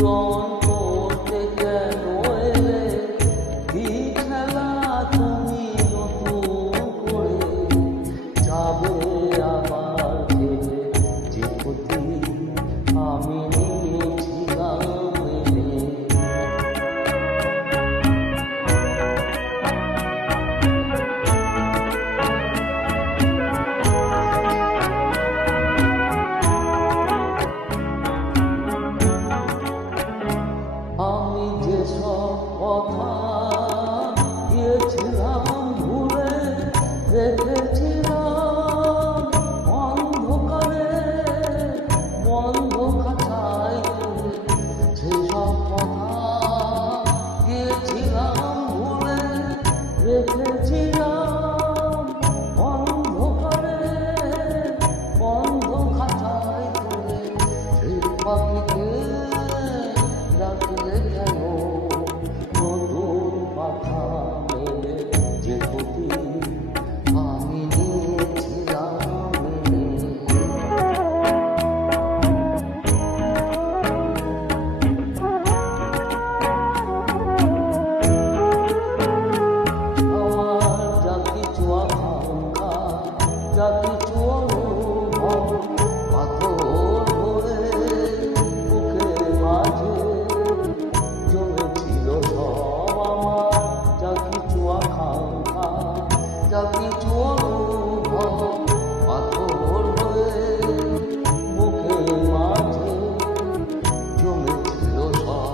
পূরণ করতে কেন এলে? কি খেলা তুমি নতুন করে? যাবে আবার ফেলে যে ক্ষতি আমি নিয়েছিলাম মেনে। আমি যেসব কথা দিয়েছিলাম ভুলে রেখেছিলাম অন্ধকারে বন্ধ খাঁচায় তুলে। যেসব কথা দিয়েছিলাম ভুলে রেখেছিলাম অন্ধকারে বন্ধ খাঁচায় তুলে। সেই পাখিকে ডাকলে কেন নতুন পাখা মেলে? যে ক্ষতি আমি নিয়েছিলাম মেনে। আমার যা কিছু আকাঙ্ক্ষা, যা কিছু অনুভব, পাথর ধরে বুকের মাঝে জমেছিল সব। আমার যা কিছু আকাঙ্ক্ষা, যা কিছু অনুভব, পাথর হয়ে বুকের মাঝে জমেছিল সব।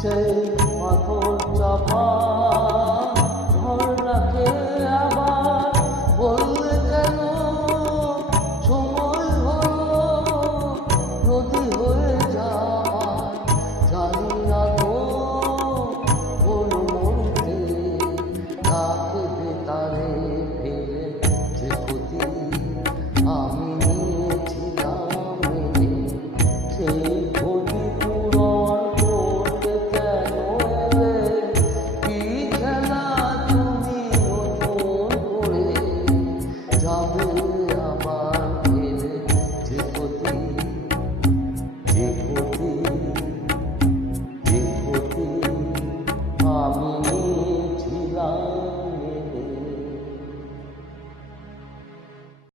সেই পাথর চাপা ঝর্ণাকে আবার বললে কেন সময় হলো নদী হয়ে যাওয়ার? জানি না তো কোন মুহূর্তে তাকে বেতারে ফেলে যে ক্ষতি আমি নিয়েছিলাম মেনে। সেই ক্ষতি পূরণ করতে কেন এলে? কি খেলা তুমি নতুন করে? যাবে আবার ফেলে যে ক্ষতি, যে ক্ষতি, যে ক্ষতি আমি